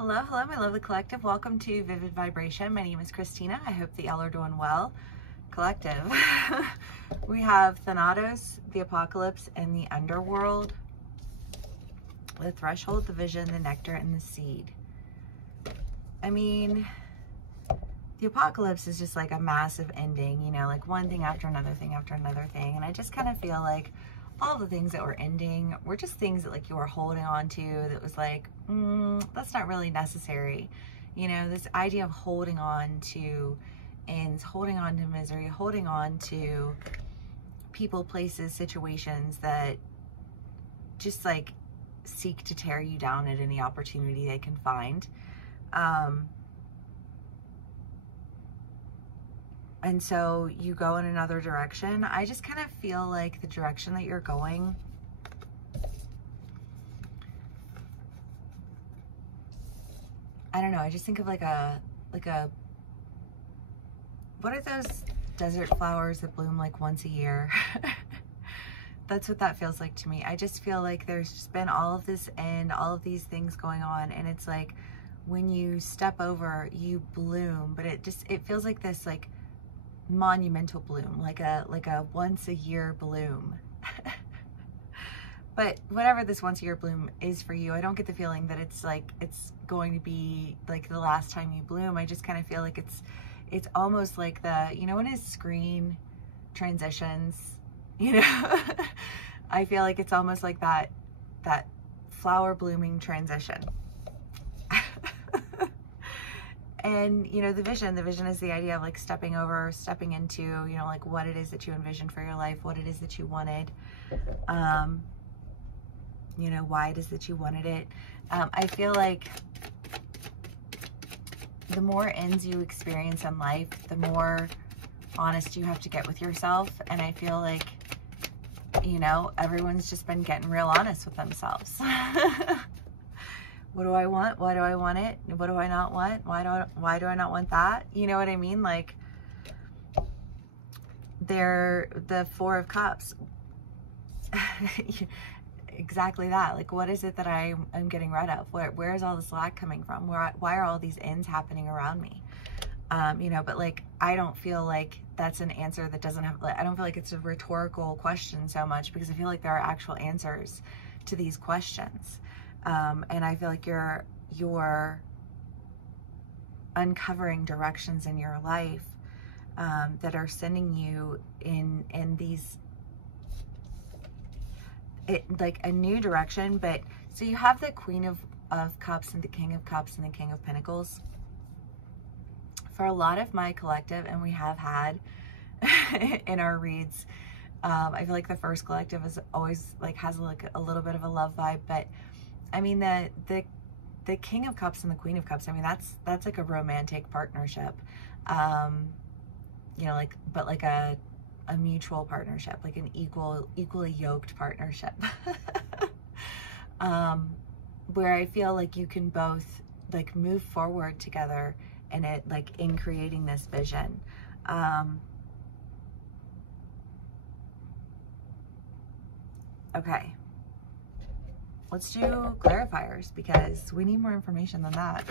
Hello, hello, my lovely collective. Welcome to Vivid Vibration. My name is Christina. I hope that y'all are doing well. Collective. We have Thanatos, the Apocalypse, and the Underworld. The Threshold, the Vision, the Nectar, and the Seed. I mean, the Apocalypse is just like a massive ending, you know, like one thing after another thing after another thing. And I just kind of feel like all the things that were ending were just things that like you were holding on to that was like, that's not really necessary. You know, this idea of holding on to ends, holding on to misery, holding on to people, places, situations that just like seek to tear you down at any opportunity they can find. And so you go in another direction. I just kind of feel like the direction that you're going, I don't know, I just think of like a, what are those desert flowers that bloom like once a year? That's what that feels like to me. I just feel like there's just been all of this and all of these things going on, and it's like when you step over, you bloom, but it feels like this like monumental bloom, like a once a year bloom. But whatever this once a year bloom is for you, I don't get the feeling that it's like it's going to be like the last time you bloom. I just kind of feel like it's almost like the, you know, when a screen transitions, you know, I feel like it's almost like that flower blooming transition. And, you know, the vision is the idea of like stepping over, stepping into, you know, like what it is that you envisioned for your life, what it is that you wanted, you know, why it is that you wanted it. I feel like the more ends you experience in life, the more honest you have to get with yourself. And I feel like, you know, everyone's just been getting real honest with themselves. What do I want? Why do I want it? What do I not want? Why do I not want that? You know what I mean? Like, they're the Four of Cups. Exactly that. Like, what is it that I'm getting rid of? Where is all this lack coming from? Why are all these ends happening around me? You know, but like, I don't feel like that's an answer that doesn't have, like, I don't feel like it's a rhetorical question so much, because I feel like there are actual answers to these questions. And I feel like you're uncovering directions in your life that are sending you in these, like a new direction. But so you have the Queen of Cups and the King of Cups and the King of Pentacles. For a lot of my collective, and we have had in our reads, I feel like the first collective is always like has like a little bit of a love vibe, but I mean, the King of Cups and the Queen of Cups, I mean, that's like a romantic partnership, you know, like, but like a mutual partnership, like an equally yoked partnership, where I feel like you can both like move forward together and it like in creating this vision. Okay. Let's do clarifiers, because we need more information than that.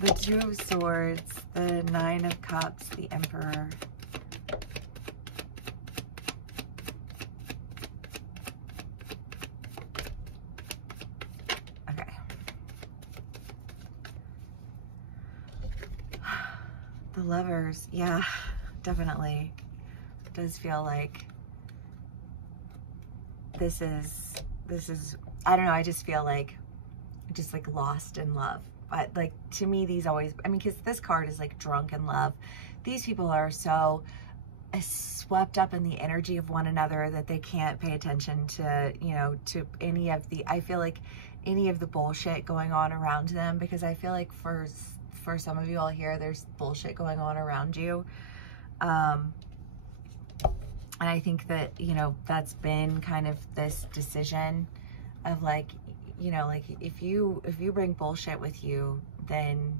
The Two of Swords, the Nine of Cups, the Emperor. Okay. The Lovers, yeah, definitely. It does feel like this is, I don't know, I just feel like just like lost in love. But like, to me, these always, I mean, because this card is like drunk in love. These people are so swept up in the energy of one another that they can't pay attention to, you know, to any of the, I feel like any of the bullshit going on around them, because I feel like for some of you all here, there's bullshit going on around you. And I think that, you know, that's been kind of this decision of like, you know, like if you bring bullshit with you, then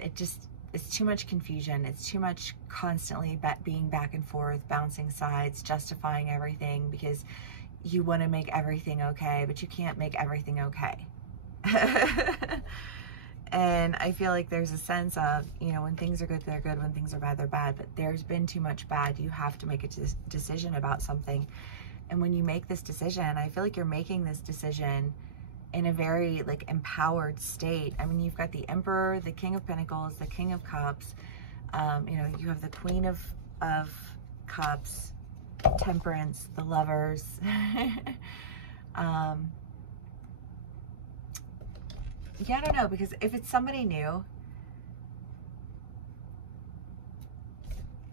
it's too much confusion. It's too much constantly being back and forth, bouncing sides, justifying everything, because you want to make everything okay, but you can't make everything okay. And I feel like there's a sense of, you know, when things are good, they're good. When things are bad, they're bad. But there's been too much bad. You have to make a decision about something. And when you make this decision, I feel like you're making this decision in a very like empowered state. I mean, you've got the Emperor, the King of Pentacles, the King of Cups. You know, you have the Queen of Cups, Temperance, the Lovers. Yeah, I don't know, because if it's somebody new,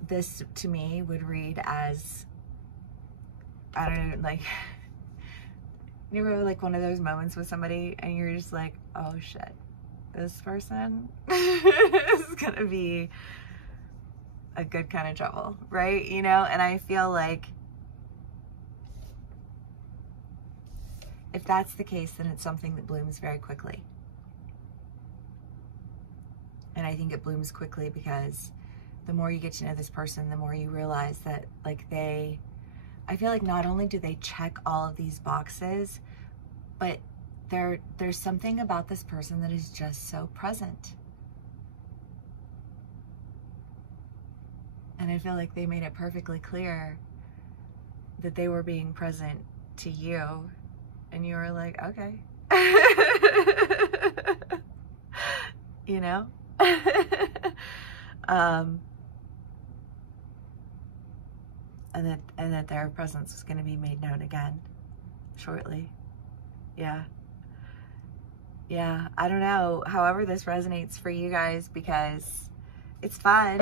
this to me would read as, I don't know, like, you ever like one of those moments with somebody and you're just like, oh shit, this person is gonna be a good kind of trouble, right? You know, and I feel like if that's the case, then it's something that blooms very quickly. And I think it blooms quickly because the more you get to know this person, the more you realize that like I feel like not only do they check all of these boxes, but there's something about this person that is just so present. And I feel like they made it perfectly clear that they were being present to you, and you were like, okay. You know? And that their presence was going to be made known again shortly. Yeah. I don't know. However this resonates for you guys, because it's fun.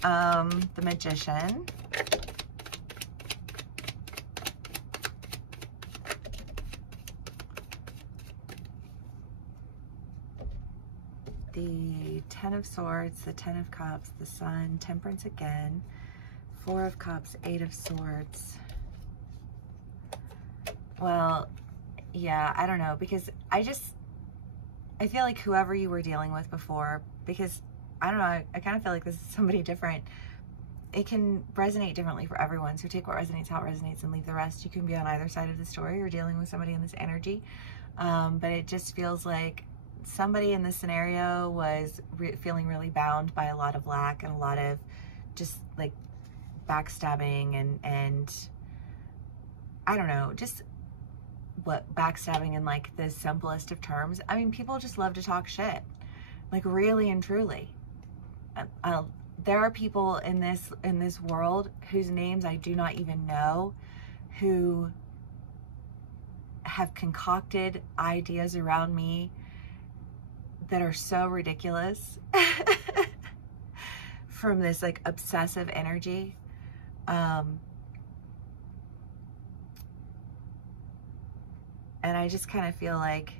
The Magician. The Ten of Swords, the Ten of Cups, the Sun, Temperance again, Four of Cups, Eight of Swords. Well, yeah, I don't know, because I feel like whoever you were dealing with before, because I don't know, I kind of feel like this is somebody different. It can resonate differently for everyone. So take what resonates, how it resonates, and leave the rest. You can be on either side of the story or dealing with somebody in this energy. But it just feels like somebody in this scenario was feeling really bound by a lot of lack and a lot of just like backstabbing and I don't know, just what backstabbing in like the simplest of terms. I mean, people just love to talk shit, like really and truly. There are people in this world whose names I do not even know, who have concocted ideas around me that are so ridiculous from this like obsessive energy. And I just kind of feel like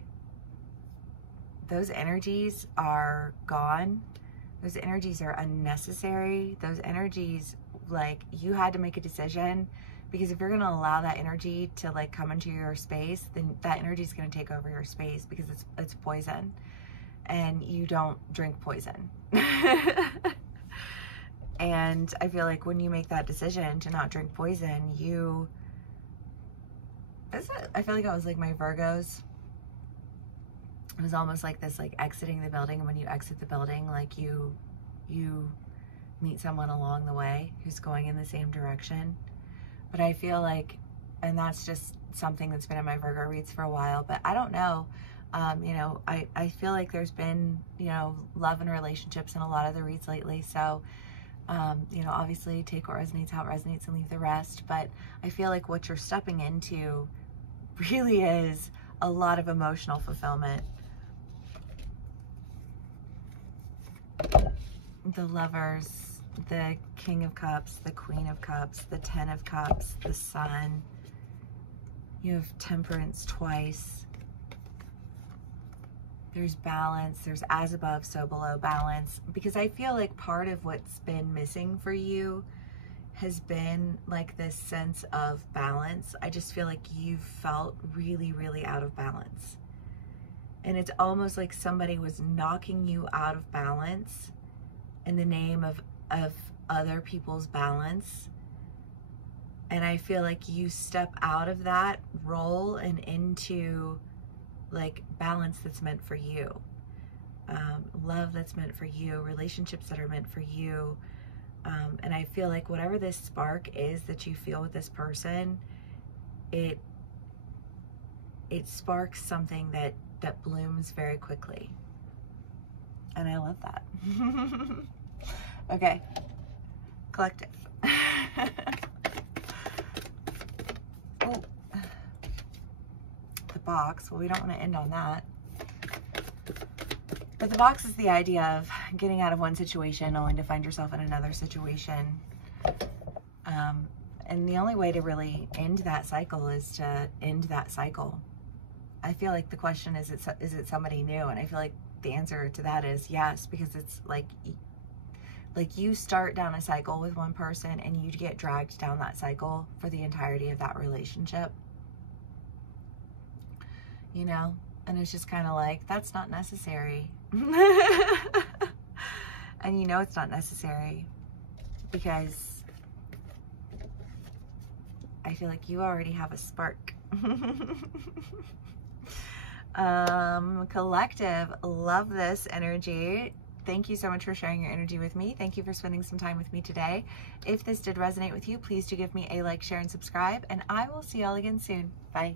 those energies are gone. Those energies are unnecessary. Those energies, like, you had to make a decision, because if you're going to allow that energy to like come into your space, then that energy is going to take over your space, because it's poison. And you don't drink poison. And I feel like when you make that decision to not drink poison, I feel like I was like my Virgos. It was almost like this, like exiting the building. And when you exit the building, like you meet someone along the way who's going in the same direction. But I feel like, and that's just something that's been in my Virgo reads for a while, but I don't know. You know, I feel like there's been, you know, love and relationships in a lot of the reads lately. So, you know, obviously take what resonates, how it resonates, and leave the rest. But I feel like what you're stepping into really is a lot of emotional fulfillment. The Lovers, the King of Cups, the Queen of Cups, the Ten of Cups, the Sun. You have Temperance twice. There's balance, there's as above, so below balance. Because I feel like part of what's been missing for you has been like this sense of balance. I just feel like you've felt really, really out of balance. And it's almost like somebody was knocking you out of balance in the name of other people's balance. And I feel like you step out of that role and into like balance that's meant for you, love that's meant for you, relationships that are meant for you. And I feel like whatever this spark is that you feel with this person, it sparks something that blooms very quickly. And I love that. Okay, collective. Oh, the box. Well, we don't want to end on that. But the box is the idea of getting out of one situation only to find yourself in another situation. And the only way to really end that cycle is to end that cycle. I feel like the question is it somebody new? And I feel like the answer to that is yes, because it's like you start down a cycle with one person and you get dragged down that cycle for the entirety of that relationship. You know? And it's just kind of like, that's not necessary. And you know it's not necessary because I feel like you already have a spark. Collective, love this energy. Thank you so much for sharing your energy with me. Thank you for spending some time with me today. If this did resonate with you, please do give me a like, share, and subscribe, and I will see y'all again soon. Bye.